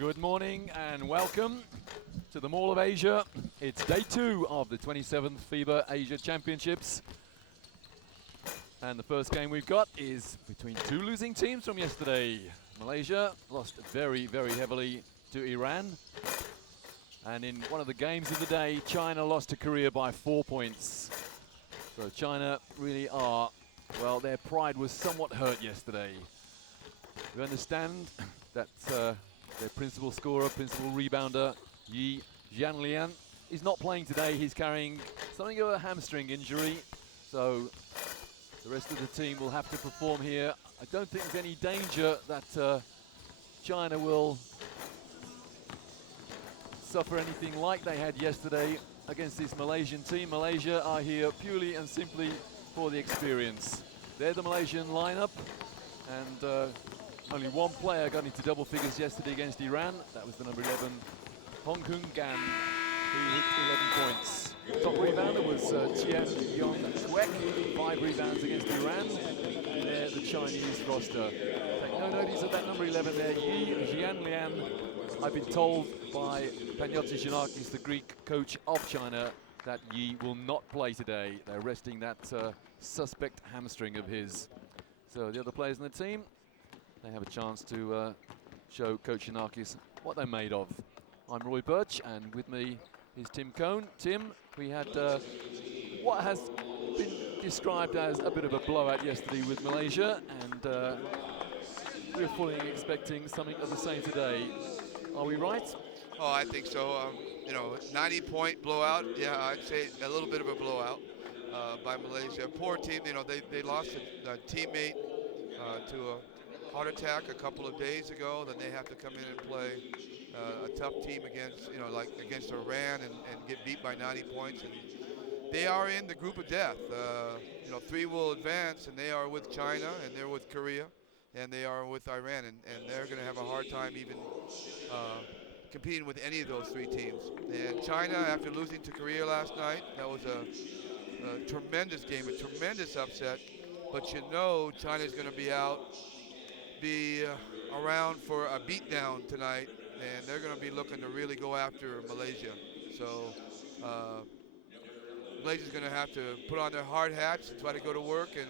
Good morning and welcome to the Mall of Asia. It's day 2 of the 27th FIBA Asia Championships. And the first game we've got is between two losing teams from yesterday. Malaysia lost very, very heavily to Iran. And in one of the games of the day, China lost to Korea by 4 points. So China really are, well, their pride was somewhat hurt yesterday. We understand that their principal scorer, principal rebounder, Yi Jianlian, is not playing today. He's carrying something of a hamstring injury. So the rest of the team will have to perform here. I don't think there's any danger that China will suffer anything like they had yesterday against this Malaysian team. Malaysia are here purely and simply for the experience. They're the Malaysian lineup, and only one player got into double figures yesterday against Iran. That was the number 11, Hong Kong Gan, who hit 11 points. Top rebounder was Tian Yong Twek, 5 rebounds against Iran. They're the Chinese roster. Take no notice of that number 11 there, Yi Jianlian. I've been told by Panagiotis Giannakis, the Greek coach of China, that Yi will not play today. They're resting that suspect hamstring of his. So the other players in the team, they have a chance to show Coach Giannakis what they're made of. I'm Roy Birch, and with me is Tim Cohn. Tim, we had what has been described as a bit of a blowout yesterday with Malaysia, and we're fully expecting something of the same today. Are we right? Oh, I think so. 90-point blowout. Yeah, I'd say a little bit of a blowout by Malaysia. Poor team. They lost a teammate to a heart attack a couple of days ago. Then they have to come in and play a tough team against Iran and get beat by 90 points. And they are in the group of death. 3 will advance, and they are with China, and they're with Korea, and they are with Iran, and they're going to have a hard time even competing with any of those 3 teams. And China, after losing to Korea last night, that was a tremendous game, a tremendous upset. But China's going to be around for a beatdown tonight, and they're going to be looking to really go after Malaysia. So Malaysia's going to have to put on their hard hats and try to go to work and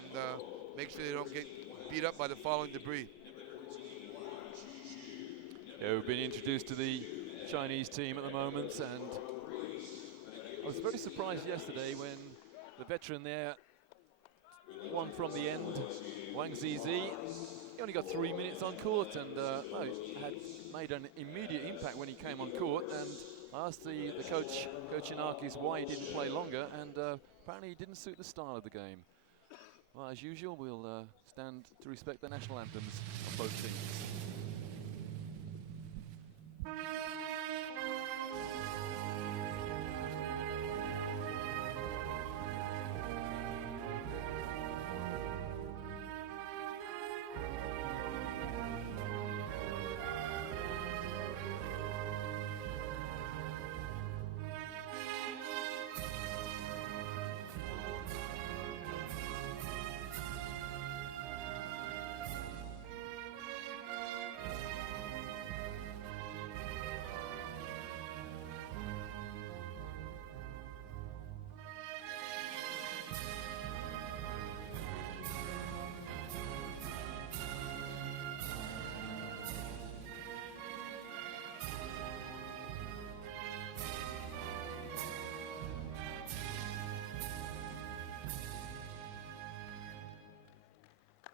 make sure they don't get beat up by the falling debris. Yeah, we've been introduced to the Chinese team at the moment, and I was very surprised yesterday when the veteran there, one from the end, Wang Zizi, he only got 3 minutes on court, and had made an immediate impact when he came on court. And I asked the coach, Coach Giannakis, why he didn't play longer, and apparently he didn't suit the style of the game. Well, as usual, we'll stand to respect the national anthems of both teams.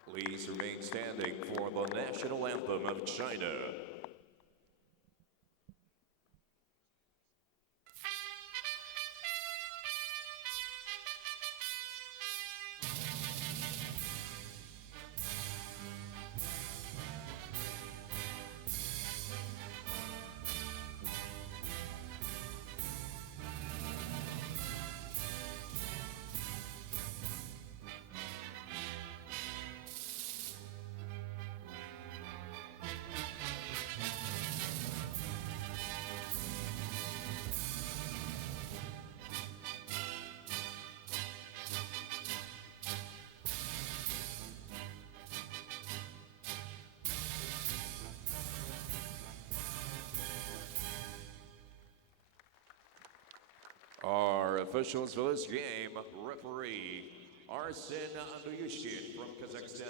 Please remain standing for the national anthem of China. Officials for this game, referee Arsen Anduyushkin from Kazakhstan.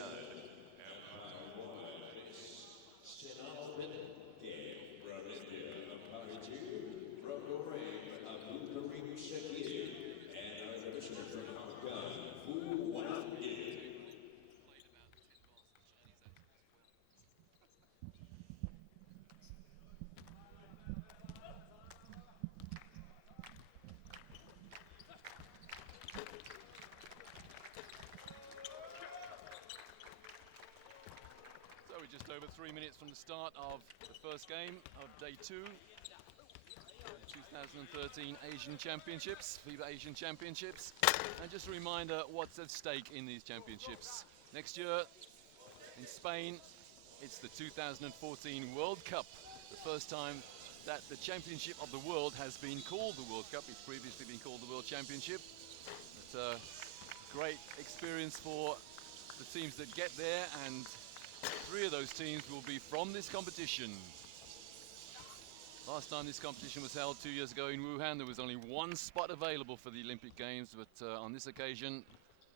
So we're just over 3 minutes from the start of the first game of day 2. 2013 Asian Championships, FIBA Asian Championships. And just a reminder what's at stake in these championships. Next year in Spain, it's the 2014 World Cup. The first time that the Championship of the World has been called the World Cup. It's previously been called the World Championship. It's a great experience for the teams that get there, and 3 of those teams will be from this competition. Last time this competition was held 2 years ago in Wuhan, there was only 1 spot available for the Olympic Games, but on this occasion,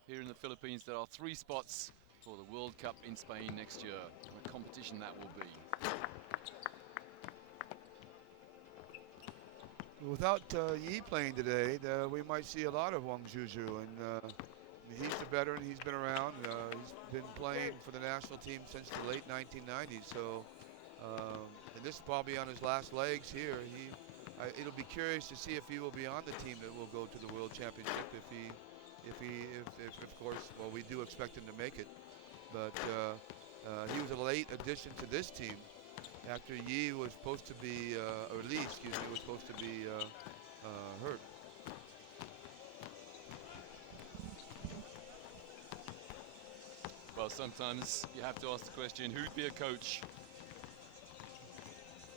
here in the Philippines, there are 3 spots for the World Cup in Spain next year. What a competition that will be. Without Yi playing today, we might see a lot of Wang Zhuzhu, and he's a veteran. He's been around. He's been playing for the national team since the late 1990s. So, and this is probably on his last legs here. It'll be curious to see if he will be on the team that will go to the World Championship. If of course, well, we do expect him to make it. But he was a late addition to this team after Yi was supposed to be, or Lee, excuse me, was supposed to be hurt. Well, sometimes you have to ask the question, who'd be a coach?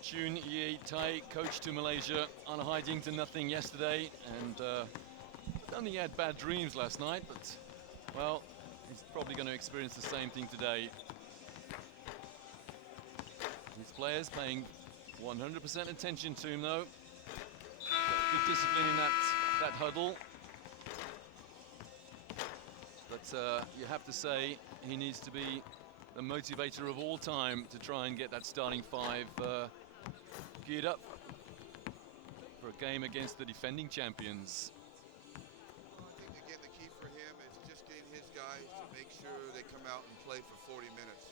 Chun Yi Tai, coach to Malaysia, on a hiding to nothing yesterday, and don't think he had bad dreams last night, but, well, he's probably going to experience the same thing today. His players paying 100% attention to him, though. Good discipline in that huddle. But you have to say he needs to be the motivator of all time to try and get that starting 5 geared up for a game against the defending champions. I think, again, the key for him is just getting his guys to make sure they come out and play for 40 minutes.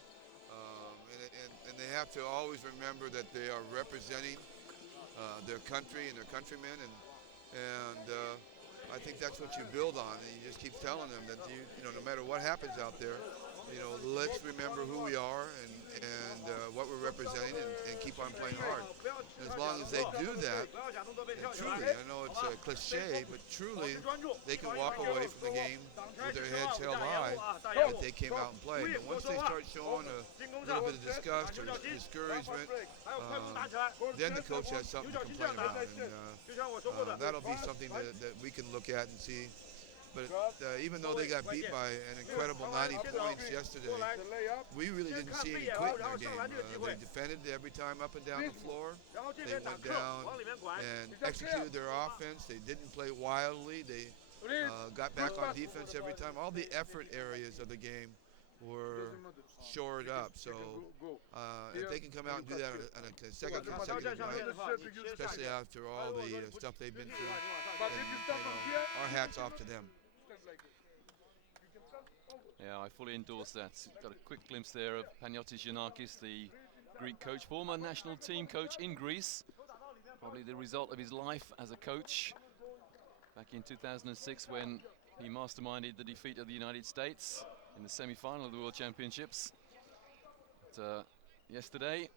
And they have to always remember that they are representing their country and their countrymen, and I think that's what you build on, and you just keep telling them that no matter what happens out there, let's remember who we are and what we're representing, and keep on playing hard. And as long as they do that, and truly, I know it's a cliche, but truly, they can walk away from the game with their heads held high if they came out and played. But once they start showing a little bit of disgust or discouragement, then the coach has something to complain about, and that'll be something that we can look at and see. But even though they got beat by an incredible 90 points yesterday, we really didn't see any quit in their game. They defended every time up and down the floor. They went down and executed their offense. They didn't play wildly. They got back on defense every time. All the effort areas of the game were shored up. So if they can come out and do that on a second consecutive night, especially after all the stuff they've been through, then, our hats off to them. Yeah, I fully endorse that. Got a quick glimpse there of Panagiotis Giannakis, the Greek coach, former national team coach in Greece. Probably the result of his life as a coach back in 2006 when he masterminded the defeat of the United States in the semi-final of the World Championships. But, yesterday,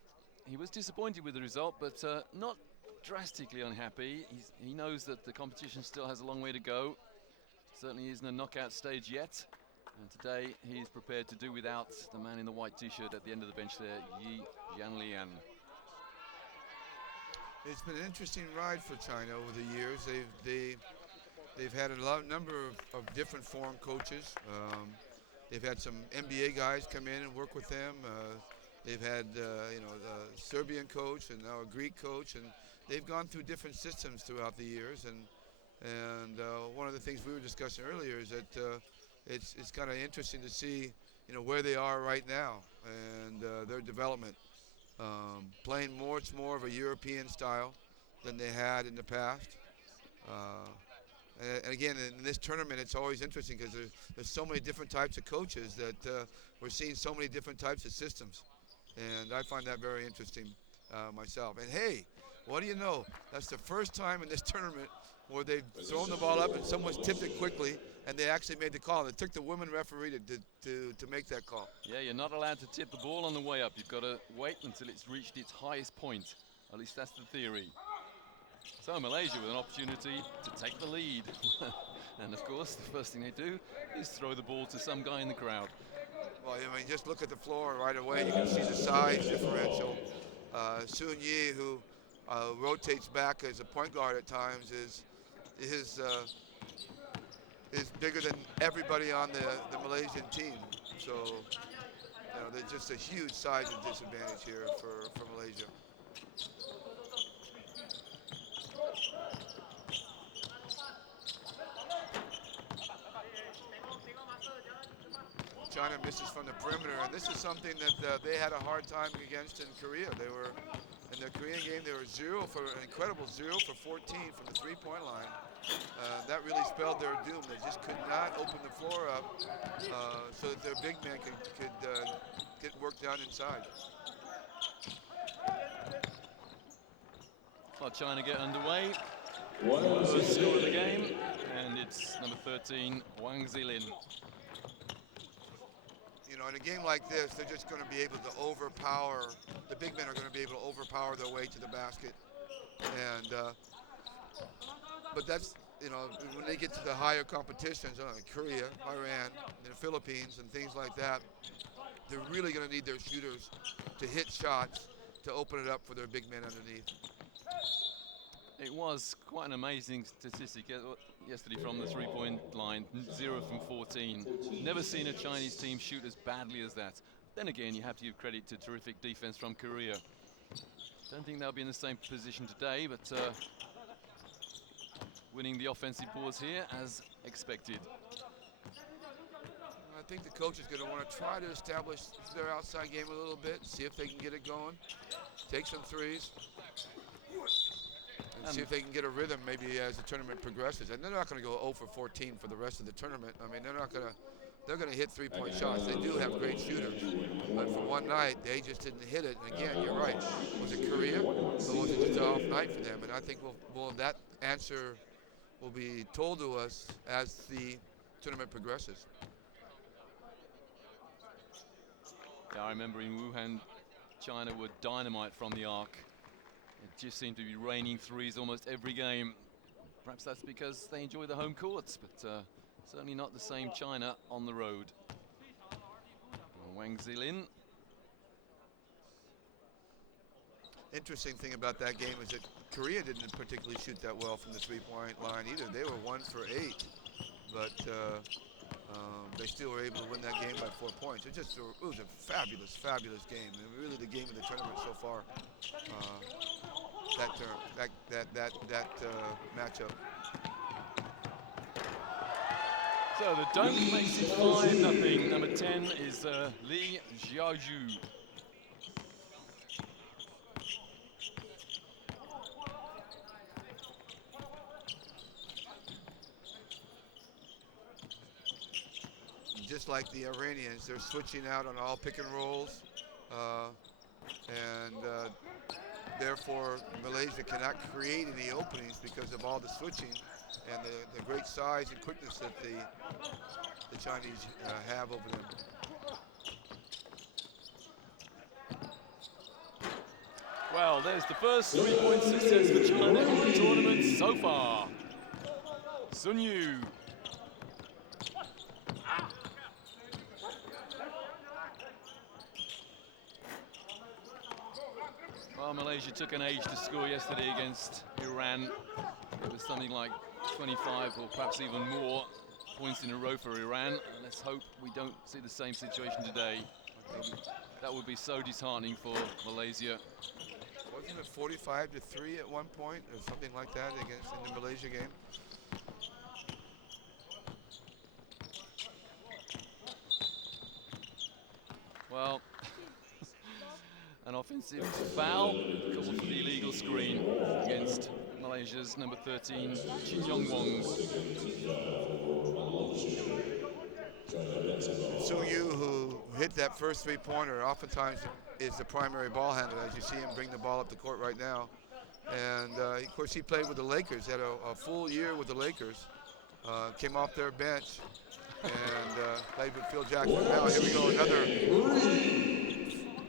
he was disappointed with the result, but not drastically unhappy. He knows that the competition still has a long way to go. Certainly isn't a knockout stage yet. And today he's prepared to do without the man in the white t-shirt at the end of the bench there, Yi Jianlian. It's been an interesting ride for China over the years. They've had a number of different foreign coaches. They've had some NBA guys come in and work with them. They've had a Serbian coach and now a Greek coach, and they've gone through different systems throughout the years. And And one of the things we were discussing earlier is that it's kind of interesting to see, where they are right now and their development. Playing much more of a European style than they had in the past. And again, in this tournament, it's always interesting because there's so many different types of coaches that we're seeing so many different types of systems. And I find that very interesting myself. And hey, what do you know? That's the first time in this tournament where they've thrown the ball up and someone's tipped it quickly and they actually made the call. And it took the women referee to make that call. Yeah, you're not allowed to tip the ball on the way up. You've got to wait until it's reached its highest point. At least that's the theory. So Malaysia with an opportunity to take the lead. And of course, the first thing they do is throw the ball to some guy in the crowd. Well, I mean, just look at the floor right away. You can see the size differential. Sun Yi, who rotates back as a point guard at times, is bigger than everybody on the Malaysian team. So, there's just a huge size disadvantage here for Malaysia. China misses from the perimeter, and this is something that they had a hard time against in Korea. They were, in their Korean game, they were an incredible 0 for 14 from the three-point line. That really spelled their doom. They just could not open the floor up so that their big man could get work done inside. Well, China get underway. First score of the game, and it's number 13, Wang Zilin. In a game like this, they're just going to be able to overpower, the big men are going to be able to overpower their way to the basket. And, but that's, when they get to the higher competitions, like Korea, Iran, the Philippines, and things like that, they're really going to need their shooters to hit shots to open it up for their big men underneath. It was quite an amazing statistic yesterday from the three-point line, 0 from 14. Never seen a Chinese team shoot as badly as that. Then again, you have to give credit to terrific defense from Korea. Don't think they'll be in the same position today, but winning the offensive boards here as expected. I think the coach is going to want to try to establish their outside game a little bit, see if they can get it going, take some threes. And see if they can get a rhythm maybe as the tournament progresses. And they're not going to go 0 for 14 for the rest of the tournament. I mean, they're going to hit three-point shots. They do have great shooters. But for one night, they just didn't hit it. And again, you're right. Was it Korea or was it just an off night for them? And I think that answer will be told to us as the tournament progresses. Yeah, I remember in Wuhan, China were dynamite from the arc. It just seemed to be raining threes almost every game. Perhaps that's because they enjoy the home courts, but certainly not the same China on the road. Wang Zilin. Interesting thing about that game is that Korea didn't particularly shoot that well from the three-point line either. They were 1 for 8, but they still were able to win that game by 4 points. It was a fabulous, fabulous game. And really the game of the tournament so far. That matchup. So the dunk makes it 5-0. Number 10 is Li Jiaju. Just like the Iranians, they're switching out on all pick and rolls, and therefore Malaysia cannot create any openings because of all the switching and the great size and quickness that the Chinese have over them. Well, there's the first 3-point success for China in the tournament so far. Sun Yu. Well, Malaysia took an age to score yesterday against Iran. It was something like 25 or perhaps even more points in a row for Iran. Let's hope we don't see the same situation today. That would be so disheartening for Malaysia. Wasn't it 45-3 at one point or something like that in the Malaysia game? Well, an offensive foul called for the illegal screen against Malaysia's number 13, Chin Yong Wong. Sung Yu, who hit that first three-pointer, oftentimes is the primary ball handler, as you see him bring the ball up the court right now. And of course, he played with the Lakers, had a full year with the Lakers, came off their bench, and played with Phil Jackson. Now here we go, another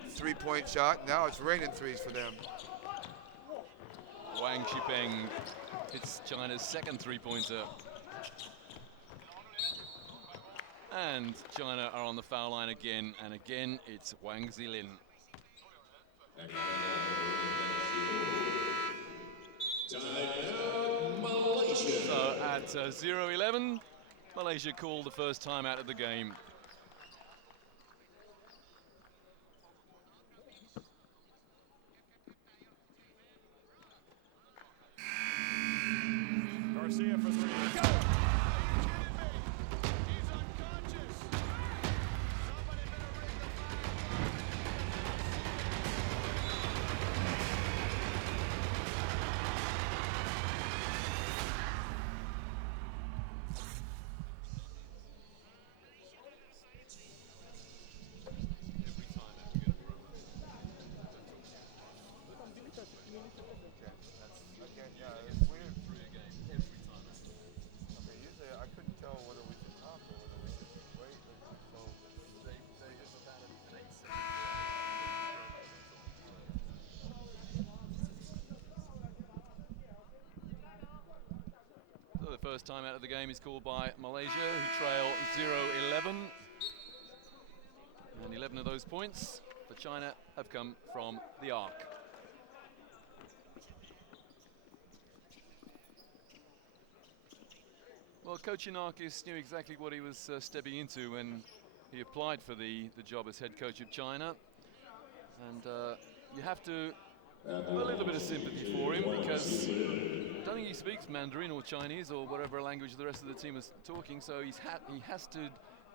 three-point shot. Now it's raining threes for them. Wang Shipeng hits China's second three-pointer. And China are on the foul line again, and again it's Wang Zilin. So at 0-11, Malaysia called the first time out of the game. Garcia for three. Go! So the first time out of the game is called by Malaysia, who trail 0-11. And 11 of those points for China have come from the arc. Well, Coach Yanakis knew exactly what he was stepping into when he applied for the job as head coach of China. And you have to have a little bit of sympathy for him, because I don't think he speaks Mandarin or Chinese or whatever language the rest of the team is talking, so he has to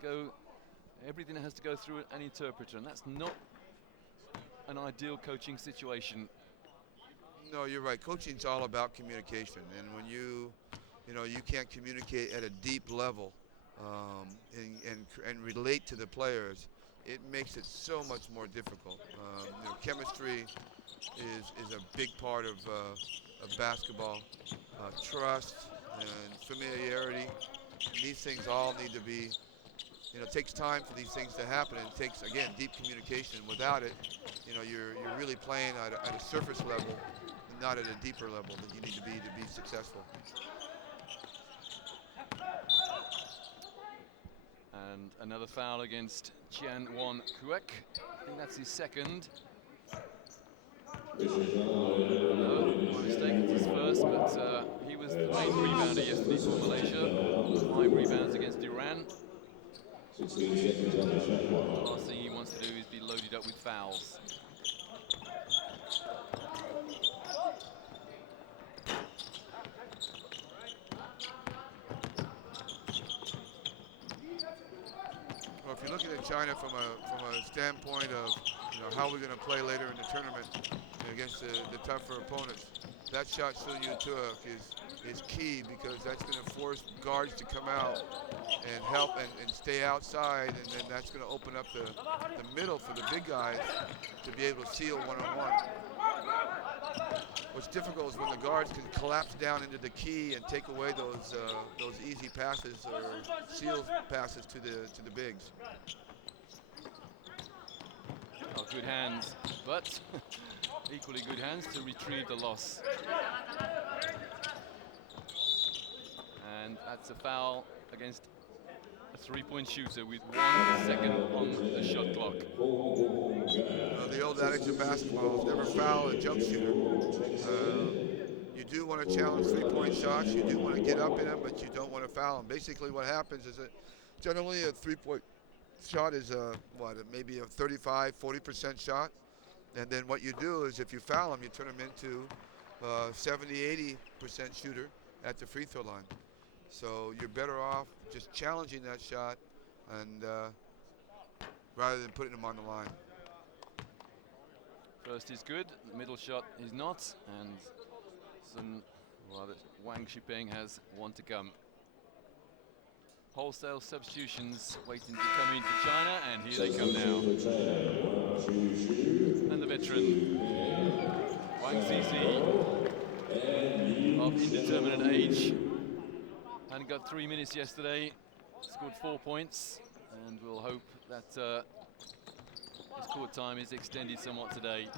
go, everything has to go through an interpreter, and that's not an ideal coaching situation. No, you're right. Coaching's all about communication, and when you can't communicate at a deep level and relate to the players, it makes it so much more difficult. Chemistry is a big part of basketball. Trust and familiarity. These things all need to be, it takes time for these things to happen, and it takes, again, deep communication. Without it, you're really playing at a surface level, and not at a deeper level that you need to be successful. And another foul against Chian Won Kuek. I think that's his second. No, my mistake, it's his first, but he was the main rebounder yesterday for Malaysia. 5 rebounds against Iran. The last thing he wants to do is be loaded up with fouls. Well, if you're looking at China from a standpoint of how we're going to play later in the tournament against the tougher opponents, that shot Sun Yu took is key, because that's going to force guards to come out and help and stay outside, and then that's going to open up the middle for the big guys to be able to seal one-on-one. What's difficult is when the guards can collapse down into the key and take away those easy passes or seal passes to the bigs. Oh, good hands, but equally good hands to retrieve the loss. And that's a foul against a three-point shooter with 1 second on the shot clock. The old adage of basketball is never foul a jump shooter. You do want to challenge three-point shots. You do want to get up in them, but you don't want to foul them. Basically what happens is that generally a three-point shot is maybe a 35, 40% shot. And then what you do is if you foul them, you turn them into 70, 80% shooter at the free throw line. So you're better off just challenging that shot and rather than putting them on the line. First is good, the middle shot is not, and Wang Shipeng has one to come. Wholesale substitutions waiting to come in for China, and here they come now. And the veteran, Wang Zizi, of indeterminate age. Hadn't got 3 minutes yesterday, scored 4 points, and we'll hope that his court time is extended somewhat today.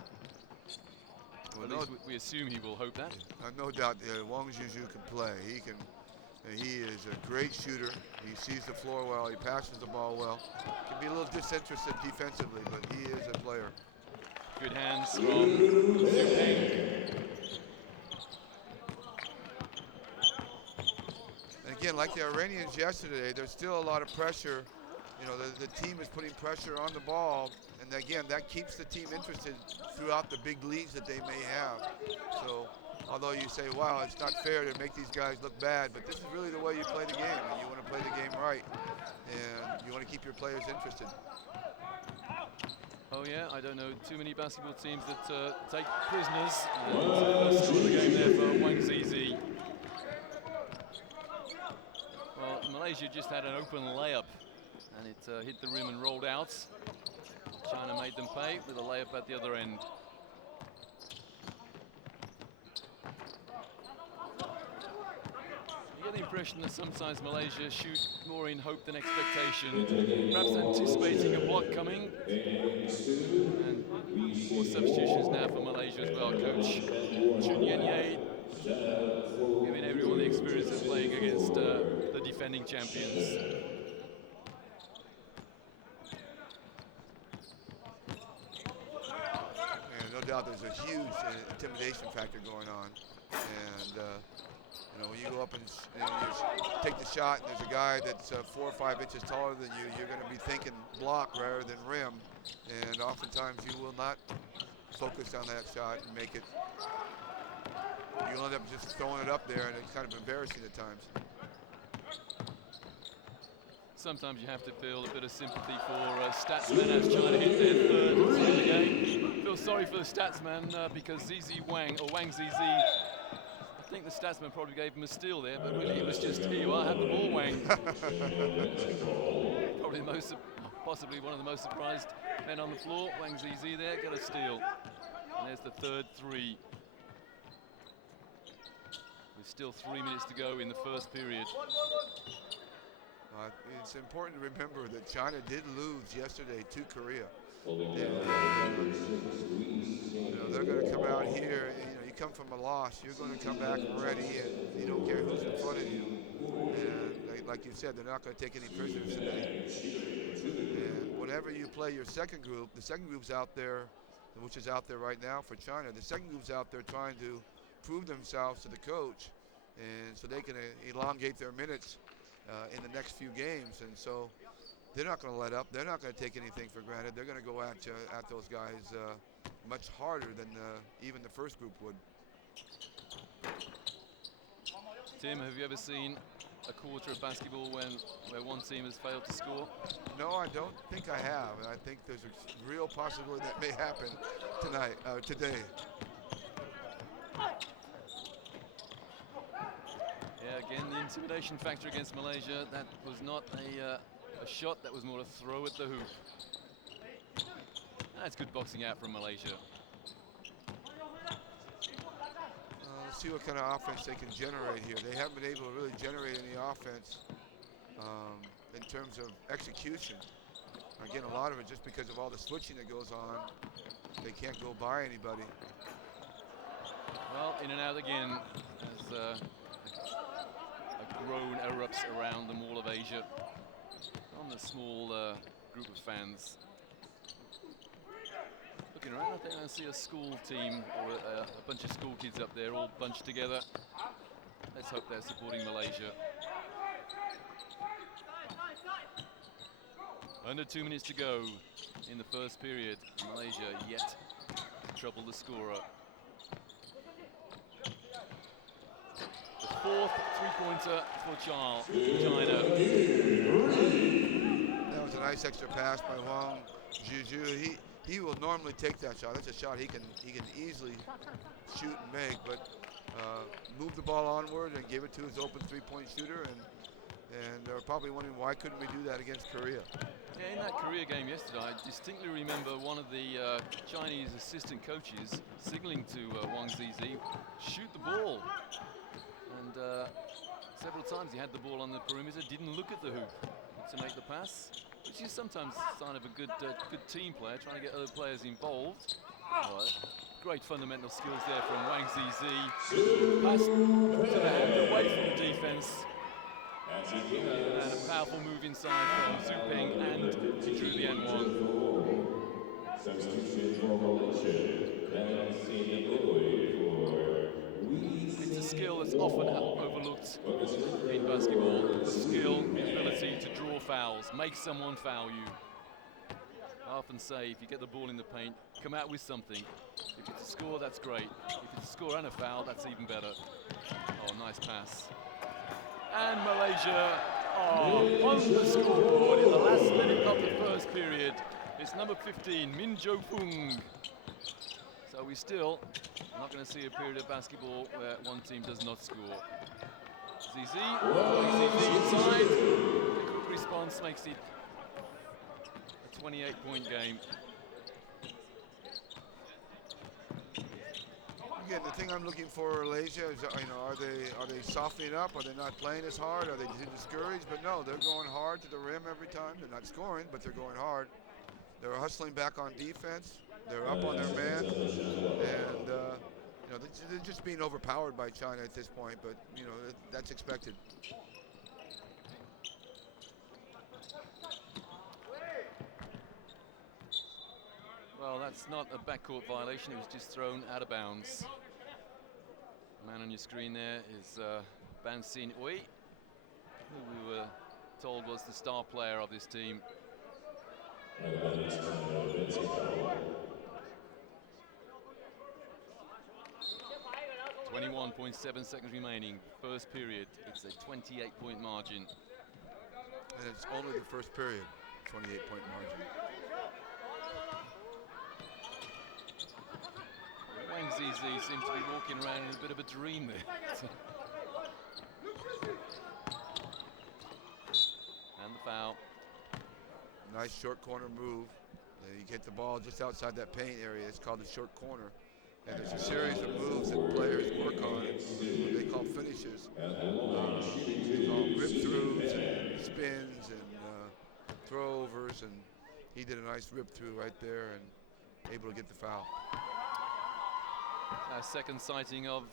Well, at least we assume he will hope that. No doubt Wang Zizi can play. He is a great shooter. He sees the floor well. He passes the ball well. Can be a little disinterested defensively, but he is a player. Good hands from Zupeng. And again, like the Iranians yesterday, there's still a lot of pressure. You know, the team is putting pressure on the ball, and again, that keeps the team interested throughout the big leads that they may have. So, although you say, wow, it's not fair to make these guys look bad, but this is really the way you play the game, and you want to play the game right, and you want to keep your players interested. Oh yeah, I don't know too many basketball teams that take prisoners. And score the game there for Wang Zizi. Well, Malaysia just had an open layup, and it hit the rim and rolled out. China made them pay with a layup at the other end. You get the impression that sometimes Malaysia shoot more in hope than expectation, perhaps anticipating a block coming. And 4 substitutions now for Malaysia as well. Coach Chun Yen-Ye giving everyone the experience of playing against the defending champions. No doubt there's a huge intimidation factor going on, and you know, when you go up and you take the shot and there's a guy that's 4 or 5 inches taller than you, you're going to be thinking block rather than rim, and oftentimes you will not focus on that shot and make it. You'll end up just throwing it up there, and it's kind of embarrassing at times. Sometimes you have to feel a bit of sympathy for Statsman as China hit their third of the game. Feel sorry for the Statsman because Wang Zizi, I think the Statsman probably gave him a steal there, but really it was just, here you are, have the ball, Wang. Probably possibly one of the most surprised men on the floor. Wang Zizi there, got a steal. And there's the third 3. With still 3 minutes to go in the first period. It's important to remember that China did lose yesterday to Korea. And, you know, they're going to come out here, and, you know, you come from a loss, you're going to come back ready, and you don't care who's in front of you. And like you said, they're not going to take any prisoners today. And whenever you play your second group, the second group's out there, which is out there right now for China. The second group's out there trying to prove themselves to the coach, and so they can elongate their minutes in the next few games, and so they're not going to let up. They're not going to take anything for granted. They're going to go at those guys much harder than even the first group would. Tim, have you ever seen a quarter of basketball where one team has failed to score? No, I don't think I have, and I think there's a real possibility that may happen today. Yeah, again, the intimidation factor against Malaysia, that was not a shot, that was more a throw at the hoop. That's good boxing out from Malaysia. Let's see what kind of offense they can generate here. They haven't been able to really generate any offense in terms of execution. Again, a lot of it just because of all the switching that goes on. They can't go by anybody. Well, in and out again as a groan erupts around the Mall of Asia on the small group of fans. Looking around, I think I see a school team or a bunch of school kids up there all bunched together. Let's hope they're supporting Malaysia. Under 2 minutes to go in the first period. Malaysia yet to trouble the scorer. The fourth three-pointer for China. That was a nice extra pass by Huang Juju. He will normally take that shot. That's a shot he can easily shoot and make, but moved the ball onward and gave it to his open three-point shooter, and they're probably wondering why couldn't we do that against Korea. Yeah, in that Korea game yesterday, I distinctly remember one of the Chinese assistant coaches signaling to Wang Zizi, shoot the ball. And several times he had the ball on the perimeter, didn't look at the hoop to make the pass, which is sometimes a sign of a good team player, trying to get other players involved. Great fundamental skills there from Wang Zizi. Pass to the hand, away from the defense. And a powerful move inside from Zhu Peng, and he drew the N1. It's a skill that's often overlooked in basketball. The skill, the ability to draw fouls, make someone foul you. I often say, if you get the ball in the paint, come out with something. If it's a score, that's great. If it's a score and a foul, that's even better. Oh, nice pass. And Malaysia on the scoreboard in the last minute of the first period. It's number 15, Min Jo Fung. So we still are not going to see a period of basketball where one team does not score. Zizi inside. The quick response makes it a 28-point game. Again, the thing I'm looking for Malaysia is, are they softening up? Are they not playing as hard? Are they discouraged? But no, they're going hard to the rim every time. They're not scoring, but they're going hard. They're hustling back on defense. They're up on their man, and they're just being overpowered by China at this point. But that's expected. Well, that's not a backcourt violation. It was just thrown out of bounds. The man on your screen there is Ban Sin Ui, who we were told was the star player of this team. 21.7 seconds remaining, first period. It's a 28-point margin. And it's only the first period, 28-point margin. Wang Zizi seems to be walking around in a bit of a dream there. And the foul. Nice short corner move. You get the ball just outside that paint area. It's called the short corner. And there's a series of moves that players work on. They call finishes. They call rip-throughs and spins and throw-overs. And he did a nice rip-through right there and able to get the foul. Second sighting of